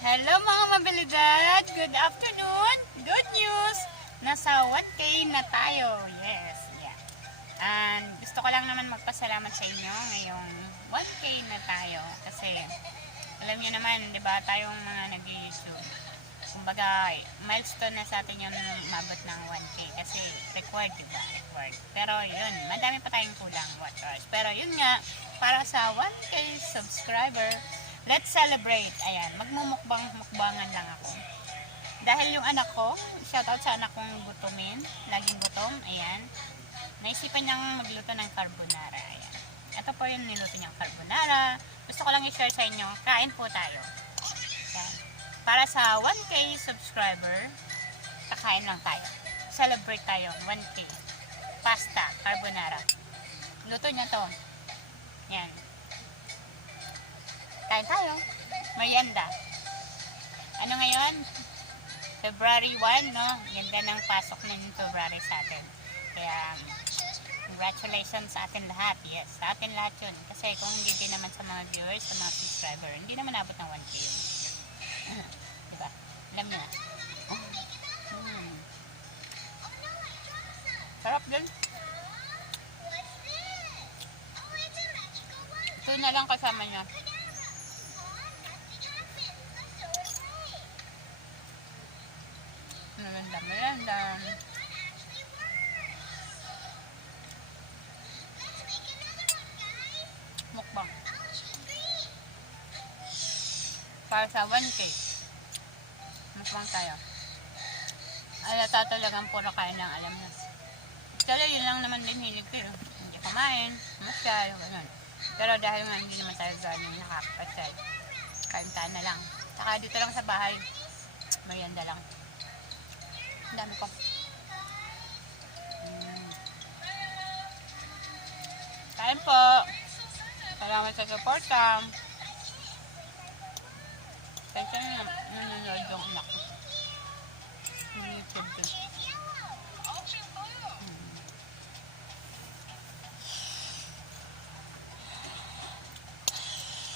Hello mga mabilidad! Good afternoon! Good news! Nasa 1K na tayo. Yes, yeah. And gusto ko lang naman magpasalamat sa inyo ngayong 1K na tayo. Kasi alam niyo naman, di ba, tayong mga nag-YouTube. Kumbaga, milestone na sa atin yung mabot ng 1K. Kasi required, di ba? Required. Pero yun, madami pa tayong kulang watchers. Pero yun nga, para sa 1K subscriber, let's celebrate. Ayan, magmumukbang-mukbangan lang ako. Dahil yung anak ko, shoutout sa anak kong gutumin, laging gutom, ayan. Naisipan niyang magluto ng carbonara, ayan. Ito po yung niluto niyang carbonara. Gusto ko lang i-share sa inyo, kain po tayo. Ayan. Para sa 1K subscriber, kakain lang tayo. Celebrate tayo, 1K. Pasta, carbonara. Luto niya to. Ayan. Kain tayo. Merienda. Ano ngayon? February 1, no? Ganda ng pasok ng February sa atin. Kaya, congratulations sa atin lahat. Yes, sa atin lahat yun. Kasi kung hindi din naman sa mga viewers, sa mga subscriber, hindi naman abot ng 1K yun. Diba? Alam niyo na. Sarap din. Ito na lang kasama niya. Merenda. Mukbang. Para sa 1K. Mukbang tayo. Alata talagang puro kain lang, alam na. Kaya yun lang naman din hilig ko. Hindi kumain, masyal, gano'n. Pero dahil nga hindi naman tayo gano'n nakakapasal, kain na lang. Saka dito lang sa bahay, merienda lang. Ang dami ko. Kain po. Salamat sa support ka. Thank you na nanonood yung anak ko. YouTube din.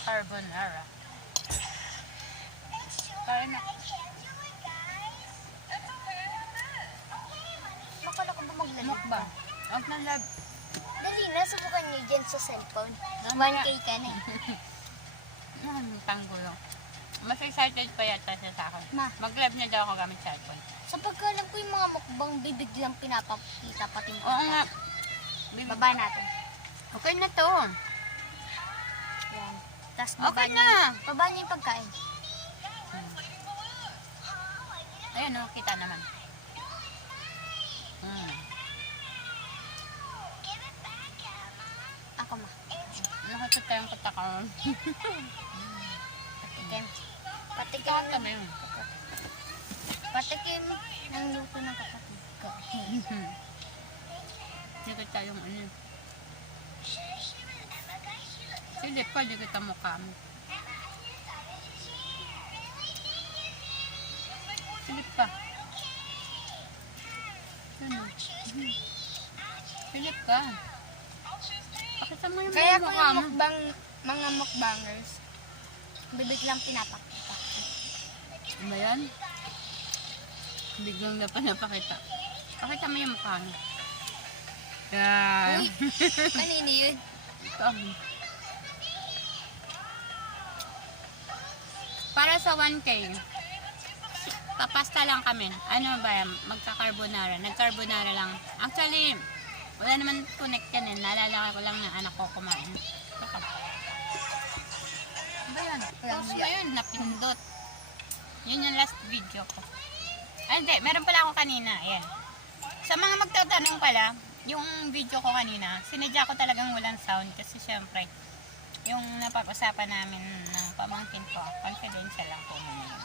Carbonara. Kain na. Makala ko ba maglalagay? Mukbang. Huwag na lab. Dali na, subukan niyo dyan sa cellphone. Mamaya. 1K ka na eh. Tanggulo. Mas excited pa yata siya sa akin. Ma. Mag-live na daw ako gamit cellphone. Sa pagkalam ko yung mga mukbang bibig lang pinapakita pati yung Oo nga. Baba natin. Okay na to. Yan. Tapos Okay na. Baba niyo yung pagkain. Ayan o, kita naman. Ako ma. Nakatot tayong katakon. Patikim. Patikim Kata ng, mo yun. patikim ng luto ng kapatid ko. Hindi tayong ano. Silip pa, di kita mukha mo. Silip pa. Ano? Silip ka. Pakita mo yung Kaya mga kung mukha yung mo. mga mukbangers, bibig lang pinapakita. Ano ba yan? Biglang na pa napakita. Pakita mo yung mukha mo. Yan. Uy, kanino yun? Ito. Para sa 1K, papasta lang kami. Ano ba yan? Magka-carbonara. Nag-carbonara lang. Actually, wala naman connect yan eh. Naalala ko lang na anak ko kumain. Ito. Ano ba yan? Pause mo yun. Napindot. Yun yung last video ko. Ay, hindi. Meron pala ako kanina. Ayan. Sa mga magtatanong pala, yung video ko kanina, sinadya ko talagang walang sound kasi syempre, yung napag-usapan namin ng pamangkin ko, confidential lang po muna yun.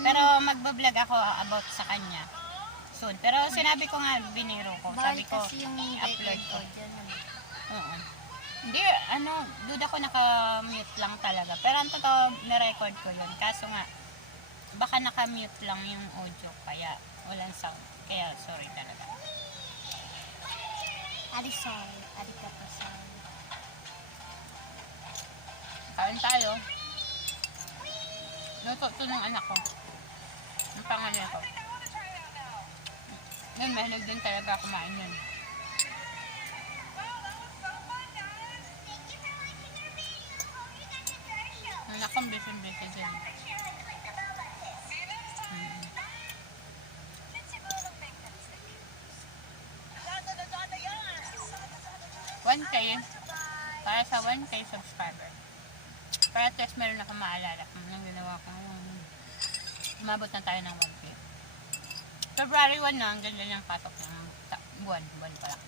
Pero magbablog ako about sa kanya soon. Pero sinabi ko nga, biniro ko. Bawal Sabi ko, kasi yung upload ko. dyan. Oo. Hindi, duda ko naka-mute lang talaga. Pero ang totoo, na-record ko yun. Kaso nga, baka naka-mute lang yung audio, kaya walang sound. Kaya sorry talaga. Sorry. Arigato, sorry. Kain tayo. Luto to ng anak ko. Ang pangalan ko. Yan, mahilig din talaga kumain yan. Anak kong busy-busy din. 1K para sa 1K subscriber. Para test meron ako maalala kung nang ginawa ko yung umabot na tayo ng 1K. February 1 na, ang ganda ng pasok ng buwan pa lang.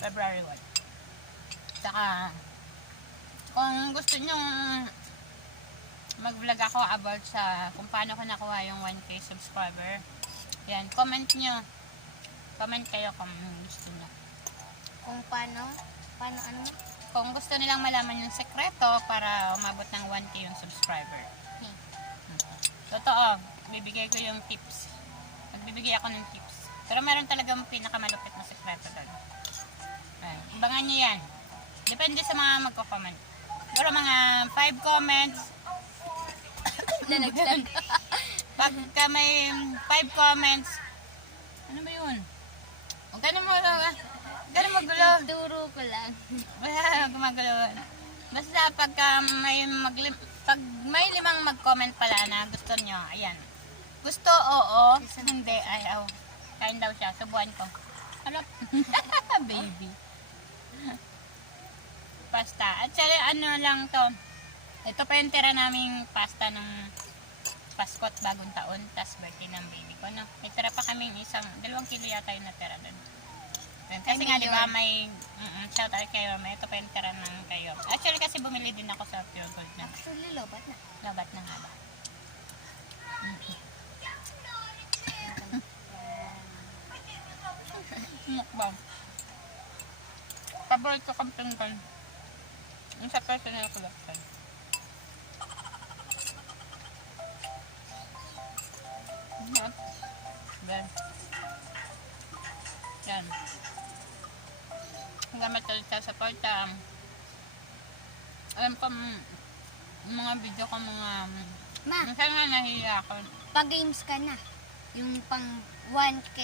February 1. Saka, kung gusto nyo mag-vlog ako about sa kung paano ko nakuha yung 1K subscriber, yan, comment nyo. Comment kayo kung gusto nyo. Kung paano ano? Kung gusto nilang malaman yung sekreto para umabot ng 1K yung subscriber. Totoo, bibigay ko yung tips. Magbibigay ako ng tips. Pero meron talagang pinakamalupit na sekreto doon. Abangan nyo yan. Depende sa mga magko-comment. Pero mga 5 comments, Lalaglag. pagka may 5 comments, ano ba yun? Huwag ka na magulo. Turo ko lang. Wala, gumagalaw. Basta pagka pag may 5 mag-comment pala na gusto nyo, ayan. Gusto, oo. Hindi, ayaw. Kain daw siya. Subuhan ko. Ano? Baby. Pasta. At sali, ano lang to. Ito pa yung tira naming pasta ng Pasko at bagong taon. Tas birthday ng baby ko. No? May tira pa kaming 2 kilo yata yung natira doon. Kasi nga, di ba, may shout out kayo. May ito pa yung tira ng kayo. Actually, kasi bumili din ako sa Pure Gold na. Actually, lobat na. Labat na nga ba? Mukbang. Paborito kong pinggan. Yung sa personal collection. Yan. Yan. Yan. Gamit ulit sa porta. Alam ko, mga video ko, Ma, minsan nga nahiya ako. pag-games ka na. Yung pang 1K,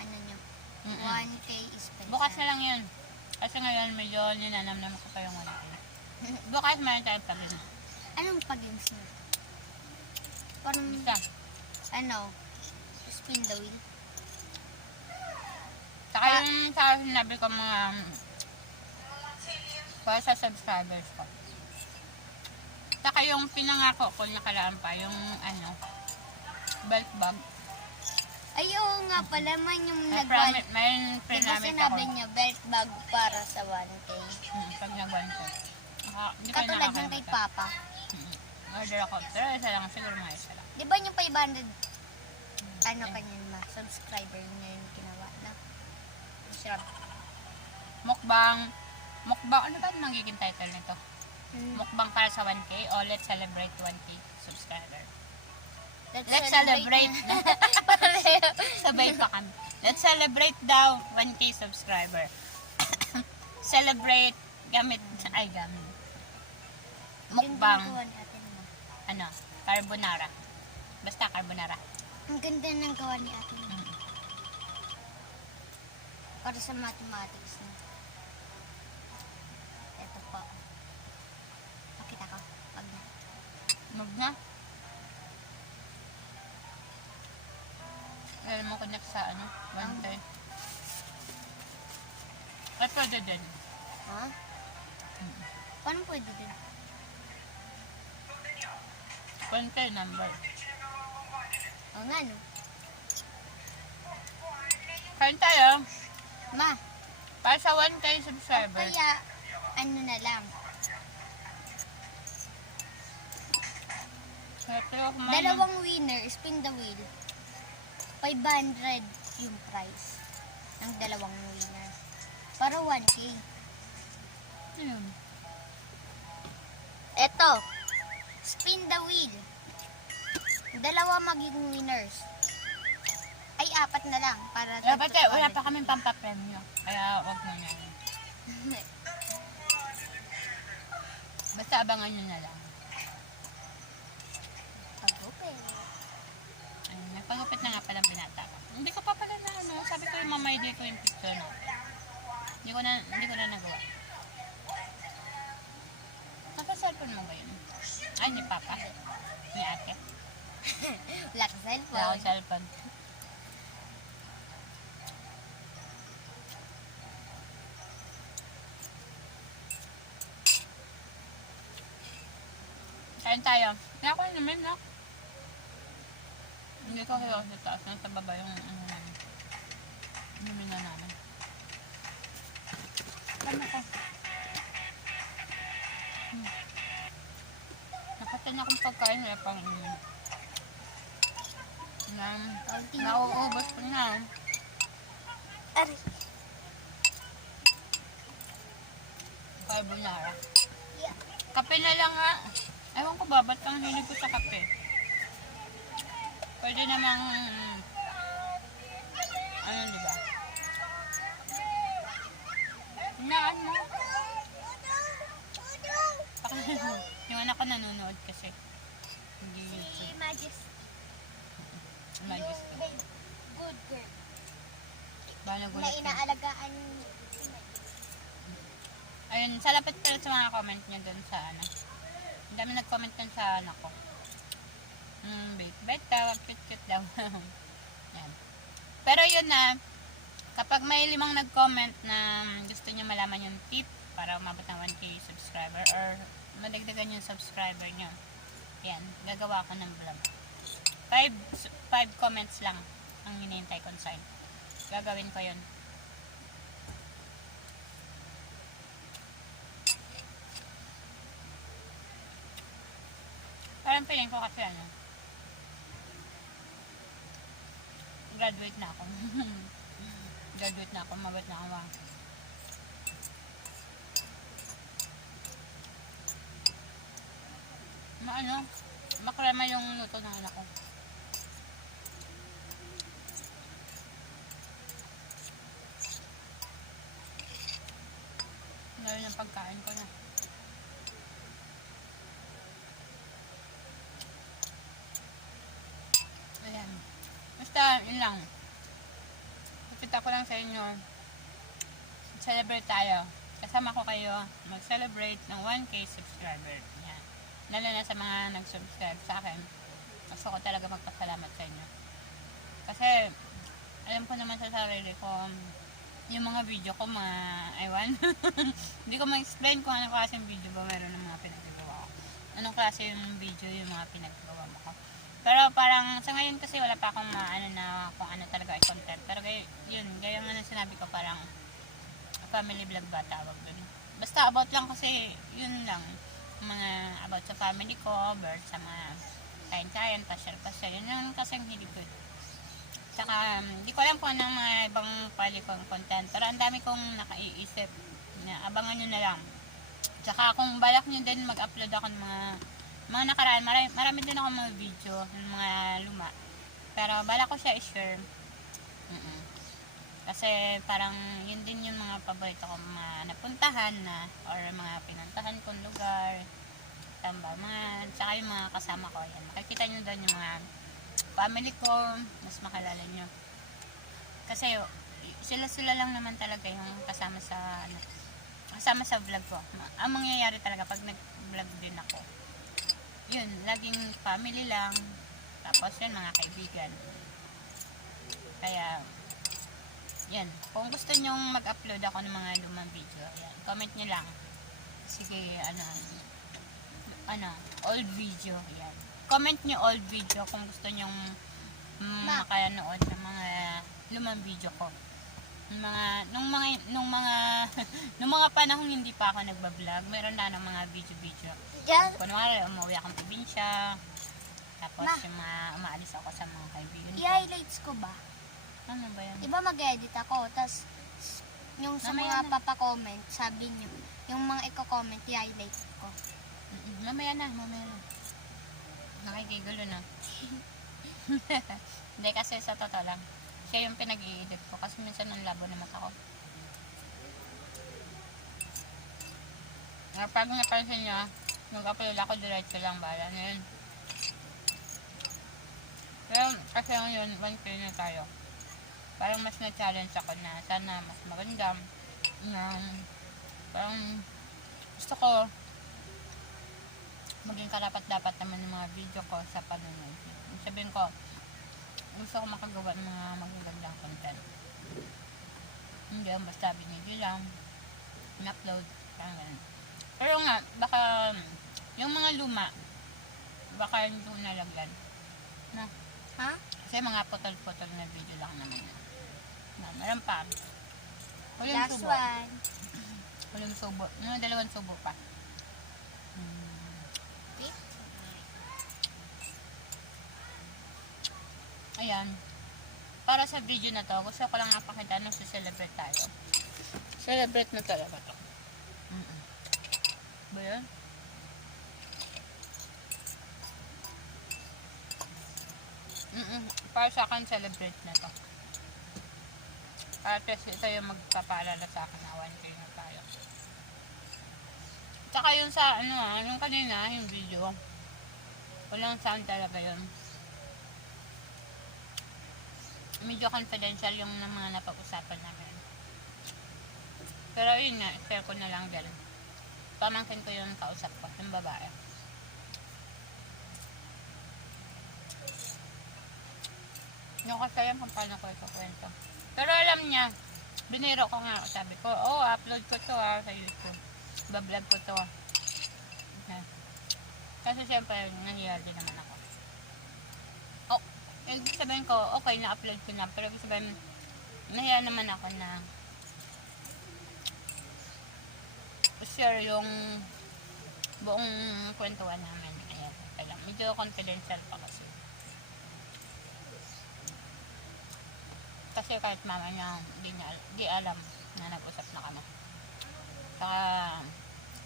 ano nyo? Mm-mm. 1K is pencil. Bukas na lang yun. Kasi ngayon medyo ninanamnam ko pa yung 1K. Bukas mayroon tayo pa rin. Anong pag-games nyo? Parang, Basta. ano, spin the wheel. Saka yung sa sinabi ko mga para sa subscribers ko. Saka yung pinangako ko nakalaan pa, yung ano, belt bag. Ayaw nga pala man yung May nag-1. may Di ba pinamit ako. sinabi niya belt bag para sa 1K? Pag nag-1 ko. Hindi ko Katulad ng kay nakakalimutan. Papa. Order ako. Pero isa lang, siguro mga isa lang. Di ba yung 500, ano kanyan ma, subscriber niya yung ginawa na? Sarap. Mukbang, ano ba ang magiging title nito? Hmm. Mukbang para sa 1K o let's celebrate 1K subscriber. celebrate Let's celebrate. Sabay pa kami. Let's celebrate daw 1K subscriber. Celebrate gamit. Mukbang. Ganda ng gawa ni ate mo. Ano? Carbonara. Basta carbonara. Ang ganda ng gawa ni ate mo. Para sa mathematics na. Ito po. Makita ko. Pag na. Mug na. Alam mo connect sa ano? 1K. Ay, pwede din. Ha? Paano pwede din? 1K number. O nga no. Kain tayo. Ma, Para sa 1K subscriber. kaya ano na lang. Pero kumain ng- Dalawang winner, spin the wheel. 500 yung price ng dalawang winner. Para 1K. Ayun. Eto, spin the wheel. Dalawa magiging winners. Ay, 4 na lang. Para Dapat eh, wala pa kaming pampapremyo. Kaya wag na yan. Basta abangan nyo na lang. binigay ko yung picture no. Hindi ko na nagawa. Nasa cellphone mo ba yun? Ay, ni Papa. Ni Ate. Wala ka Wala cellphone. akong cellphone. Kain tayo. Kaya ko naman, no? Hindi ko kayo sa taas. Nasa baba yung ano namin. Inumin na namin. Tama ko. Nakatan akong pagkain na pang inumin. Nauubos ko na. Aray. Carbonara. Yeah. Kape na lang nga. Ewan ko ba, ba't ang hilig ko sa kape? Pwede namang, ano diba? Hinaan mo. Yung anak ko nanonood kasi. Hindi Si YouTube. Majesty. Majesty. Babe, good girl. Bala Na gulat ka. inaalagaan. Ayun, salapit pala sa mga comment niya dun sa ano. Ang dami nag-comment dun sa anak ko. Bait daw, cute daw. Yan. Pero yun na, kapag may 5 nag-comment na gusto niya malaman yung tip para umabot ng 1K subscriber or madagdagan yung subscriber niyo, yan, gagawa ko ng vlog. 5 comments lang ang hinihintay ko sa inyo. Gagawin ko yun. Parang feeling ko kasi ano, graduate na ako. Graduate na ako, mabot na ako. Makrema yung luto ng anak ko. Ngayon yung pagkain ko na. Ayan. Basta, yun lang. Kapita ko lang sa inyo. Celebrate tayo. Kasama ko kayo mag-celebrate ng 1K subscriber. Yan. Lalo na sa mga nag-subscribe sa akin. Gusto ko talaga magpasalamat sa inyo. Kasi, alam ko naman sa sarili ko, yung mga video ko, mga, ewan. Hindi ko ma-explain kung anong klaseng video ba meron ng mga pinagagawa ko. Anong klase yung video yung mga pinagagawa mo ko. Pero parang sa ngayon kasi wala pa akong maano na kung ano talaga ay content. Pero yun, gaya nga na sinabi ko, parang family vlog ba tawag dun. Basta about lang kasi yun lang. Mga about sa family ko, bird sa mga kain-kain, pasyal-pasyal. Yun lang kasi ang hilig ko. Tsaka, di ko alam kung anong mga ibang pali kong content. Pero ang dami kong nakaiisip na abangan nyo na lang. Tsaka kung balak nyo din mag-upload ako ng mga nakaraan, marami din ako mga video ng mga luma. Pero balak ko siya i-share. Kasi parang yun din yung mga paborito ko mga napuntahan na or mga pinuntahan kong lugar. Tamba, tsaka yung mga kasama ko. Yan. Makikita nyo doon yung mga family ko, mas makalala nyo. Kasi sila lang naman talaga yung kasama sa vlog ko. Ang mangyayari talaga pag nag-vlog din ako, yun, laging family lang, tapos yun, mga kaibigan. Kaya, yan, kung gusto nyong mag-upload ako ng mga lumang video, yan, comment nyo lang. Sige, old video, yan. Comment nyo old video kung gusto nyong makanood ng mga lumang video ko. Nung mga panahong hindi pa ako nagbablog, meron na ng mga video. Diyan. Kunwari, umuwi akong probinsya, tapos yung umaalis ako sa mga kaibigan ko. I-highlights ko ba? Ano ba yan? Diba mag-edit ako, tas yung sa Mamaya mga na. papakomment, sabi nyo, yung mga i-comment, i-highlight ko. Mamaya na. Nakikigulo na. Hindi, kasi sa totoo lang, siya yung pinag-i-edit ko kasi minsan ang labo na mata ko. Pag napansin nyo, nag-upload ako diretso lang bala na yun. Pero kasi ngayon, 1K na tayo. parang mas na-challenge ako na sana mas maganda. Na, parang gusto ko maging karapat-dapat naman yung mga video ko sa panunod. Sabihin ko, gusto ko makagawa ng mga magagandang content. Hindi ang basta binigay lang, in-upload, parang ganun. Pero nga, baka yung mga luma, baka hindi ko nalagyan. Na, Ha? kasi mga putol-putol na video lang naman. Na, meron pa. Huling Last subo. one. Huling subo. Yung dalawang subo pa. Okay. Ayan. Para sa video na to, gusto ko lang napakita nung celebrate tayo. Celebrate na talaga to. Ba yun? Para sa akin, celebrate na to. At least ito yung magpapaalala sa akin na 1K na tayo. Tsaka yun sa, yung kanina, yung video, walang sound talaga yun. Medyo confidential yung mga napag-usapan namin. Pero yun nga, share ko na lang din. Pamangkin ko yung kausap ko, yung babae. Yung kasaya kung paano ko ikakwento. Pero alam niya, biniro ko nga, sabi ko, upload ko to sa YouTube. Bablog ko to. Okay. Kasi siyempre, nahiya din naman ako. Ibig sabihin ko, okay, na-upload ko na. Pero ibig sabihin, nahiya naman ako na share yung buong kwentuhan namin. Ayan, kaya medyo confidential pa kasi. Kasi kahit mama niya, di alam na nag-usap na kami. Saka,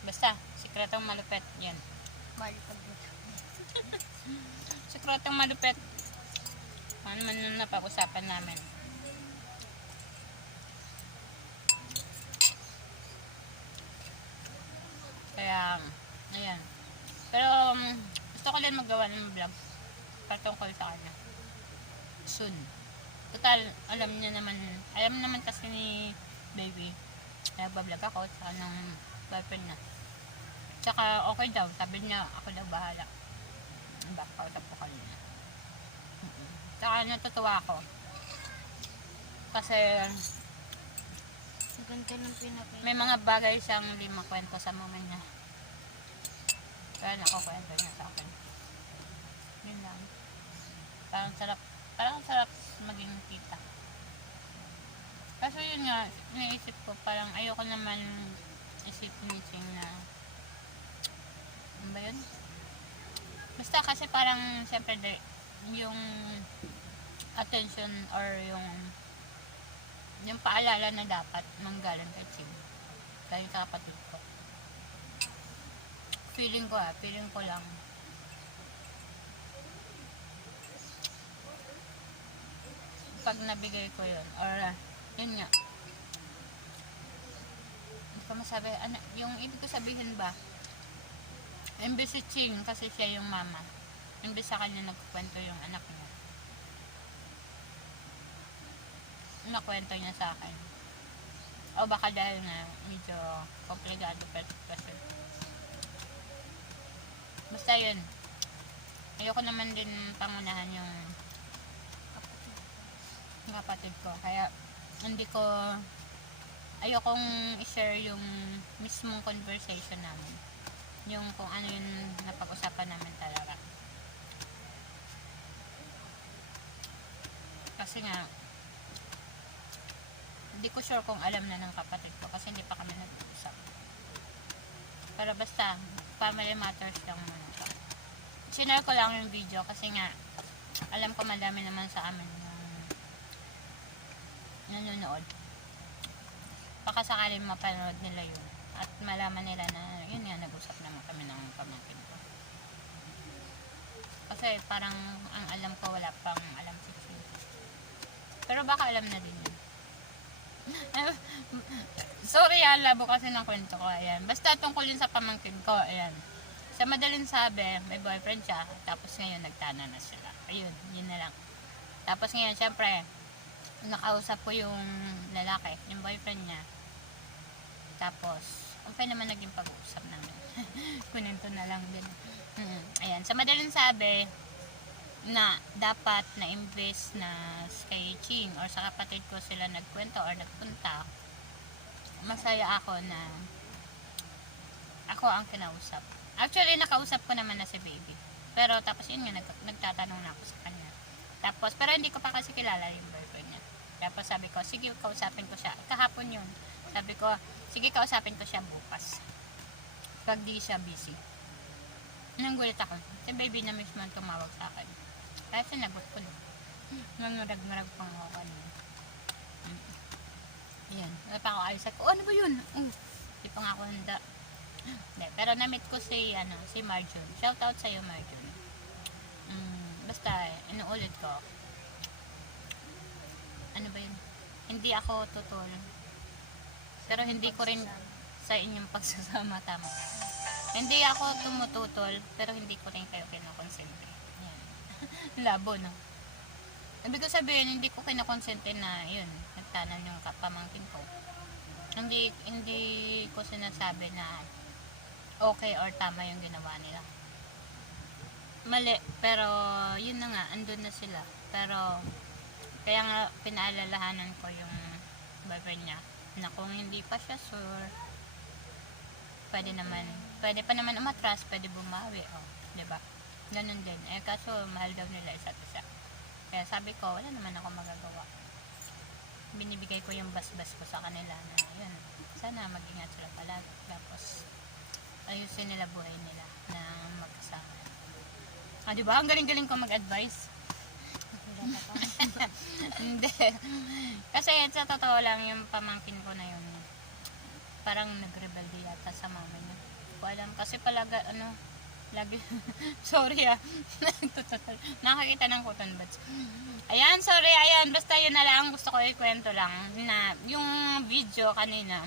basta, sikretong malupit, yan. Malipag mo. Sikretong malupit. Ano man yung napag-usapan namin. Kaya, ayan. Pero, gusto ko din magawa ng vlog patungkol sa kanya. Soon. Total, alam naman kasi ni baby, nagbablog ako sa ng boyfriend na. Tsaka, okay daw. Sabi niya, ako daw bahala. Baka kausap ko kanina. Tsaka, natutuwa ako. Kasi, Ang ganda ng pinapin. may mga bagay siyang hindi makwento sa moment niya. Kaya nakukwento niya sa akin. Yun lang. Parang sarap maging tita. Kaso yun nga, naisip ko, parang ayoko naman isipin na, ano ba yun? Basta kasi parang, siyempre, yung attention or yung paalala na dapat manggaling kay Chim. Dahil sa kapatid ko. Feeling ko lang. Pag nabigay ko yun, or yun nga, hindi ko masabi, yung ibig ko sabihin ba, imbes si Ching, kasi siya yung mama, imbes sa kanya nagkukwento yung anak niya, nakwento niya sa akin. O baka dahil na medyo komplikado kasi. Basta yun. Ayoko naman din pangunahan yung kapatid ko. Kaya ayokong i-share yung mismong conversation namin. Yung kung ano yung napag-usapan namin talaga. Kasi nga, hindi ko sure kung alam na ng kapatid ko kasi hindi pa kami nag-uusap. Pero basta, family matters lang muna ito. Sinare ko lang yung video kasi nga, alam ko madami naman sa amin yung nanonood. Baka sakaling mapanood nila yun. At malaman nila na, yun nga, nag-usap naman kami ng pamangkin ko. Kasi parang, ang alam ko, wala pang alam si Ching. Pero baka alam na din yun. Sorry, labo kasi ng kwento ko. Ayan. Basta tungkol yun sa pamangkin ko. Ayan. Sa madaling sabi, may boyfriend siya. Tapos ngayon, nagtana na sila. Ayun, yun na lang. Tapos ngayon, syempre, nakausap ko yung lalaki, yung boyfriend niya. Tapos, okay naman naging pag-uusap namin. Kunento na lang din. Ayan, sa madaling sabi, na dapat na imbes na kay Ching or sa kapatid ko sila nagkwento or nagpunta, masaya ako na ako ang kinausap. Actually, nakausap ko naman na si baby. Pero tapos yun nga, nagtatanong na ako sa kanya. Tapos, pero hindi ko pa kasi kilala yung boyfriend niya. Tapos sabi ko, sige, kausapin ko siya. Kahapon yun. Sabi ko, sige, kausapin ko siya bukas. Pag di siya busy. Nanggulit ako. Si baby na mismo ang tumawag sa akin. Kaya sinagot ko na. Nangurag-murag pang ako kanina. Yan. Wala pa ako ayos. Ko, ano ba yun? Di pa nga ako handa. Hindi. Pero na-meet ko si Marjon. Shout out sa'yo, Marjon. Basta, inuulit ko. Ano ba yun? Hindi ako tutol. Pero hindi ko rin sa inyong pagsasama, tama. Hindi ako tumututol, pero hindi ko rin kayo kinakonsente. Yan. Labo, no? Ibig ko sabihin, hindi ko kinakonsente na, yun, nagtanan yung pamangkin ko. Hindi ko sinasabi na okay or tama yung ginawa nila. Mali, pero yun na nga, andun na sila. Pero, kaya nga pinaalalahanan ko yung boyfriend niya na kung hindi pa siya sure, pwede pa naman umatras, pwede bumawi, diba? Ganun din. Kaso mahal daw nila isa't isa. Kaya sabi ko, wala naman ako magagawa. Binibigay ko yung basbas ko sa kanila na yun, sana mag-ingat sila palagi. Tapos ayusin nila buhay nila na magkasama. Diba? Ang galing-galing ko mag-advise. Hindi. Kasi sa totoo lang, yung pamangkin ko na yun, parang nag-rebelde yata sa mama niya. Hindi ko alam. Kasi palaga, lagi, sorry nakakita ng cotton buds. Ayan, sorry, ayan, basta yun na lang, gusto ko ikwento lang, na yung video kanina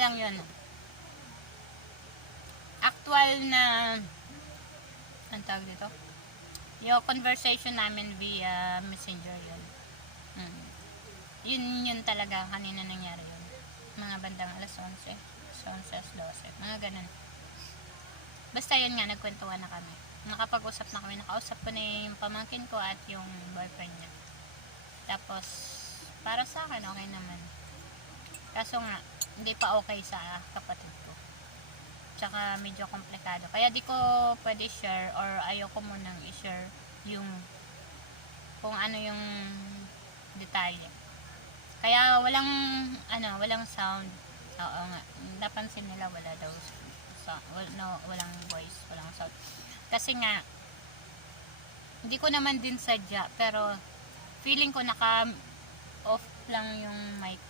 lang yun. Actual na, ang tawag dito? Yung conversation namin via messenger yun. Yun talaga, kanina nangyari yun. Mga bandang alas 11, 12, mga ganun. Basta yun nga, nagkwentuhan na kami. Nakapag-usap na kami, nakausap ko na yung pamangkin ko at yung boyfriend niya. Tapos, para sa akin, okay naman. Kaso nga, hindi pa okay sa kapatid ko. Tsaka medyo komplikado. Kaya di ko pwede share or ayoko munang i-share yung kung ano yung detalye. Kaya walang sound. Oo nga. Napansin nila wala daw walang voice, walang sound. Kasi nga hindi ko naman din sadya, pero feeling ko naka-off lang yung mic.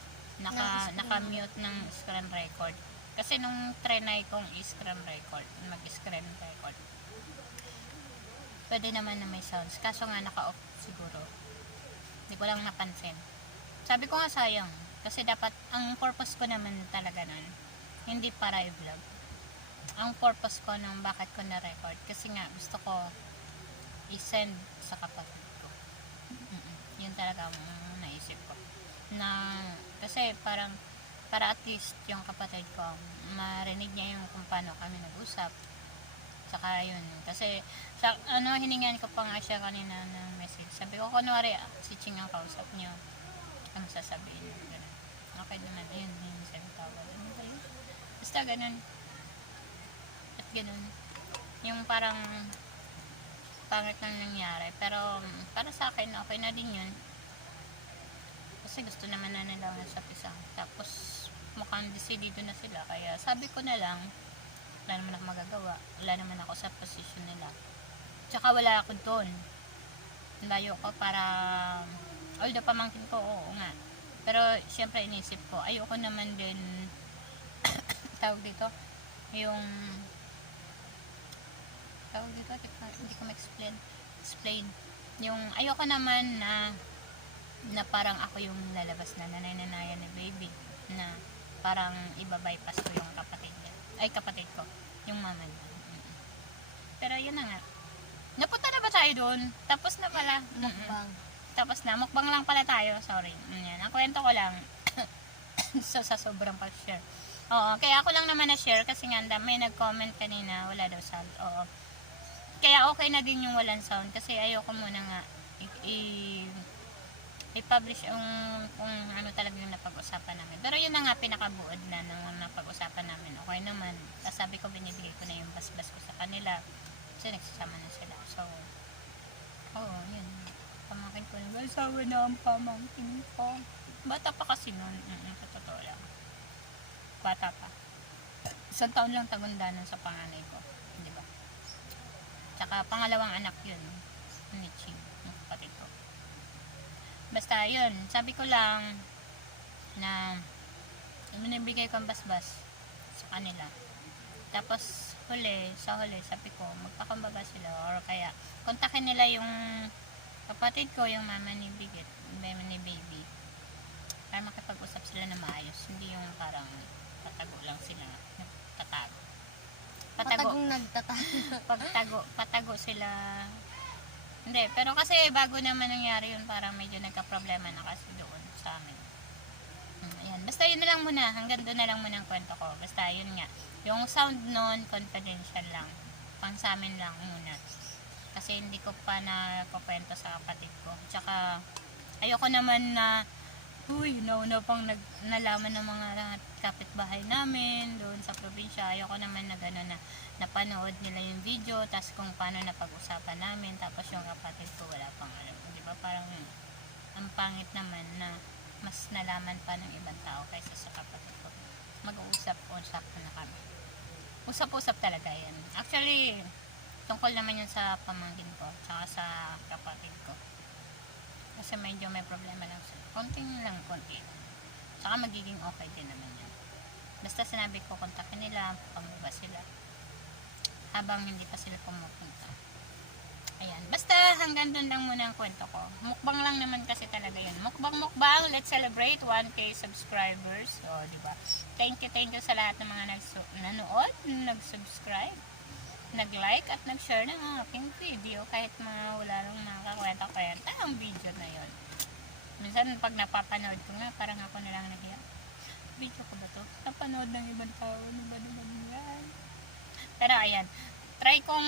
Naka-mute ng screen record. Kasi nung trinay kong i-screen record, mag-screen record, pwede naman na may sounds. Kaso nga naka-off siguro. Hindi ko lang napansin. Sabi ko nga sayang. Kasi dapat, ang purpose ko naman talaga nun, hindi para i-vlog. Ang purpose ko nung bakit ko na-record, kasi nga gusto ko i-send sa kapatid ko. Yun talaga ang naisip ko. Kasi parang, para at least yung kapatid ko, marinig niya yung kung paano kami nag-usap. Saka yun. Kasi, hiningan ko pa nga siya kanina ng message. Sabi ko, kunwari, si Ching ang kausap niyo. Ano sasabihin niyo? Ganun. Okay naman. Ayun, yung sabi tawag. Ano ba yun? Basta ganun. At ganun. Yung parang pangit na nangyari. Pero, para sa akin, okay na din yun. Kasi gusto naman na nila sa pisang. Tapos, mukhang decidido na sila. Kaya, sabi ko na lang, wala naman ako magagawa. Wala naman ako sa position nila. Tsaka wala ako doon. Layo ko para, although pamangkin ko, oo nga. Pero, syempre, inisip ko, ayoko naman din, tawag dito, yung, tawag dito, hindi ko ma-explain. Yung, ayoko naman na parang ako yung lalabas na nanay-nanayan ni baby, na parang iba-bypass ko yung kapatid ko, yung mama niya. Pero yun na nga. Napunta na ba tayo doon? Tapos na pala. Mukbang. Tapos na, mukbang lang pala tayo. Sorry. Yan. Ang kwento ko lang. Sa sobrang pag-share. Oo, kaya ako lang naman na-share kasi nga may nag-comment kanina, wala daw sound. Oo. Kaya okay na din yung walang sound kasi ayoko muna nga i-publish kung ano talaga yung napag-usapan namin. Pero yun na nga, pinakabuod na ng napag-usapan namin. Okay naman. Tapos sabi ko, binibigay ko na yung basbas ko sa kanila. Kasi nagsasama na sila. So, oo, yun. Pamangkin ko. Asawa na ang pamangkin ko. Bata pa kasi nun. Sa totoo lang. Bata pa. 1 taon lang tagundanan sa panganay ko. Di ba? Tsaka pangalawang anak yun. Ni Ching. Yung kapatid ko. Basta yun, sabi ko lang na binibigay ko ang basbas sa kanila. Tapos sa huli, sabi ko, magpakumbaba sila or kaya kontakin nila yung kapatid ko, yung mama ni Bigit, mama ni Baby. Para makipag-usap sila na maayos. Hindi yung parang patago lang sila. Tatago. Patagong nagtatago. Patago sila. Hindi, pero kasi bago naman nangyari yun, parang medyo nagka-problema na kasi doon sa amin. Ayan. Basta yun na lang muna. Hanggang doon na lang muna ang kwento ko. Basta yun nga. Yung sound nun, confidential lang. Pang sa amin lang muna. Kasi hindi ko pa nakukwento sa kapatid ko. Tsaka, ayoko naman na nauna pang nalaman ng mga kapitbahay namin doon sa probinsya. Ayoko naman na gano'n na napanood nila yung video, tapos kung paano napag-usapan namin, tapos yung kapatid ko wala pang alam. Di ba? Parang ang pangit naman na mas nalaman pa ng ibang tao kaysa sa kapatid ko. Mag-uusap-usap na kami. Usap-usap talaga yan. Actually, tungkol naman yan sa pamangkin ko, tsaka sa kapatid ko. Kasi medyo may problema lang sila. Konti. Saka magiging okay din naman yan. Basta sinabi ko, kontakin nila, pamaba sila. Habang hindi pa sila pumupunta. Ayan. Basta hanggang doon lang muna ang kwento ko. Mukbang lang naman kasi talaga yan. Mukbang. Let's celebrate 1K subscribers. O, diba? Thank you sa lahat ng mga nanood, nag-subscribe, nag-like at nag-share ng aking video kahit mga wala lang nakakakwenta-kwenta ang video na yon. Minsan pag napapanood ko nga, parang ako na lang nahiya. Video ko ba to? Napanood ng ibang tao, ano ba naman yan? Pero ayan, try kong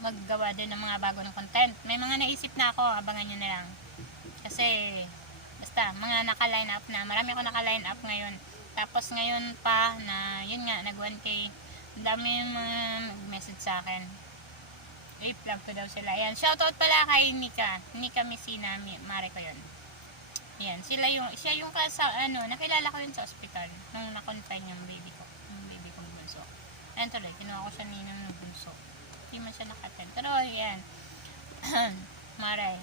maggawa din ng mga bagong content. May mga naisip na ako, abangan nyo na lang. Kasi, basta, mga naka-line up na. Marami ako naka-line up ngayon. Tapos ngayon pa na, yun nga, nag 1K. Ang dami yung mga message sa akin. I-plug ko daw sila. Ayan, shoutout pala kay Nika Messina, mare ko yun. Ayan, siya yung nakilala ko yun sa ospital nung na-confine yung baby kong bunso. Ayan tuloy, kinuha ko siya ninang ng bunso. Hindi man siya nakaten. Pero ayan, mare,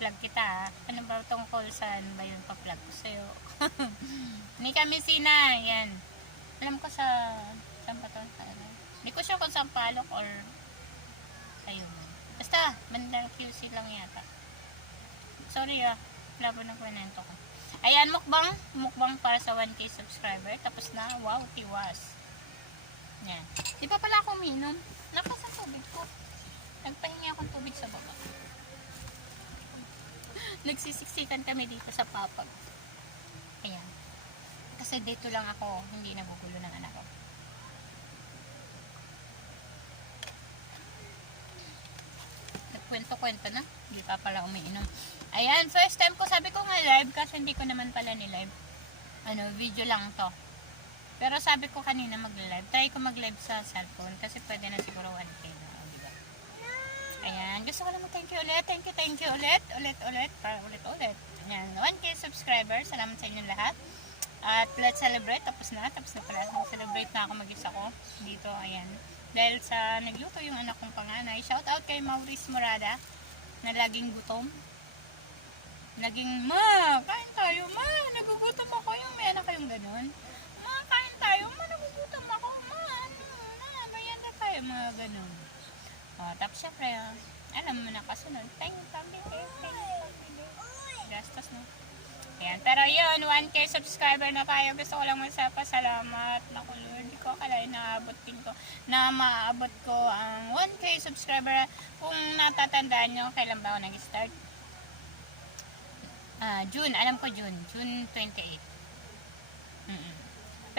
plug kita ha. Ano ba tungkol saan ba yun pa-plug ko sa'yo? Nika Messina, ayan. Alam ko sa saan pa to? Hindi ko sure kung saan Palok or ayun. Basta, bandang QC lang yata. Sorry labo ng kwento ko. Ayan, mukbang para sa 1K subscriber. Tapos na, wow, tiwas. Yan. Di pa pala ako uminom. Nakasa tubig ko. Nagpahinga akong tubig sa baba. Nagsisiksikan kami dito sa papag. Ayan. Kasi dito lang ako, hindi nagugulo ng anak ko. Nagkwento-kwento na. Hindi pa pala umiinom. Ayan, first time ko, sabi ko nga live kasi hindi ko naman pala ni-live. Video lang to. Pero sabi ko kanina mag-live. Try ko mag-live sa cellphone kasi pwede na siguro 1K na. Diba? Ayan, gusto ko lang mag-thank you ulit. Thank you ulit. Para ulit. Ayan, 1K subscribers. Salamat sa inyo lahat. At let's celebrate. Tapos na pala. Celebrate na ako mag-isa ko. Dito, ayan. Dahil sa nagluto yung anak kong panganay. Shout out kay Maurice Morada na laging gutom. Kain tayo, ma, nagugutom ako. Yung may anak kayong ganun. Ma, kain tayo, ma, nagugutom ako. Bayan na tayo, mga ganun. Tapos syempre, alam mo na kasunod. Gastos no. Ayan, pero yun, 1K subscriber na tayo. Gusto ko lang magpasalamat. Naku Lord, ikaw ko akalain na maaabot ko ang 1K subscriber. Kung natatandaan nyo, kailan ba ako nag-start? June, alam ko June 28.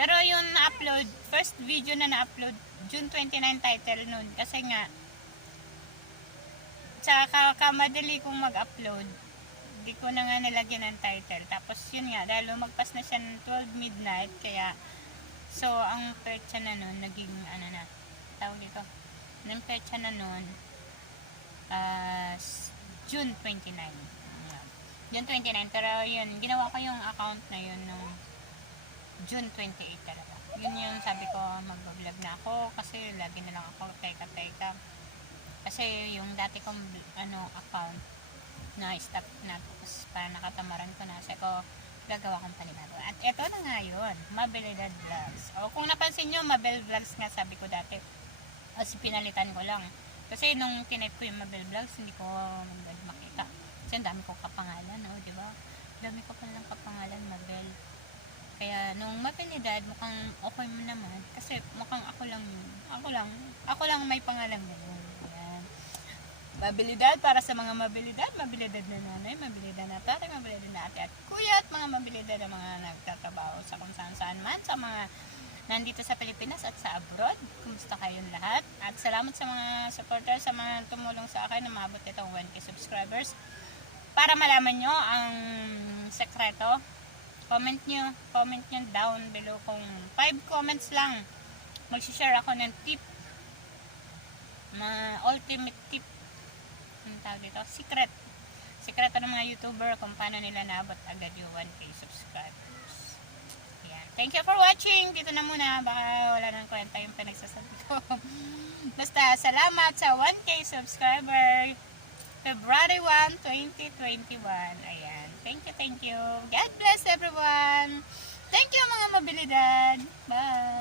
Pero yung na-upload, first video na na-upload, June 29 title nun. Kasi nga, sa kamadali kong mag-upload, hindi ko na nga nilagyan ng title. Tapos yun nga, dahil lumagpas na siya ng 12 midnight, kaya, so, ang petsa na nun, naging, tawag dito, ng petsa na nun, June 29. June 29, pero yun, ginawa ko yung account na yun nung June 28 talaga. Yun yung sabi ko, mag-vlog na ako kasi lagi na lang ako teka. Kasi yung dati kong account na stop na, tapos para nakatamaran ko na, kasi ko gagawa kong panibago. At eto na nga yun, Mabilidad Vlogs. O kung napansin nyo, Mabel Vlogs nga sabi ko dati. Kasi pinalitan ko lang. Kasi nung tinype ko yung Mabel Vlogs, hindi ko makita. Kasi ang dami kong kapangalan, di ba? Dami ko palang kapangalan, Mabel. Kaya nung Mabilidad, mukhang okay mo naman. Kasi mukhang ako lang yun. Ako lang may pangalan ngayon. Ayan. Mabilidad para sa mga mabilidad. Mabilidad na nanay, mabilidad na tatay, mabilidad na ate at kuya. At mga mabilidad na mga nagtatrabaho sa kung saan man. Sa mga nandito sa Pilipinas at sa abroad. Kumusta kayong lahat? At salamat sa mga supporters, sa mga tumulong sa akin na maabot itong 1K subscribers. Para malaman nyo ang sekreto, comment nyo down below kung 5 comments lang. Mag-share ako ng tip. Ultimate tip. Ang tawag dito? Sikreto ng mga YouTuber kung paano nila naabot agad yung 1K subscribers. Yan. Thank you for watching. Dito na muna. Baka wala nang kwenta yung pinagsasabi ko. Basta salamat sa 1K subscriber. February 1, 2021. Ayan. Thank you. God bless everyone. Thank you mga mabilidad. Bye.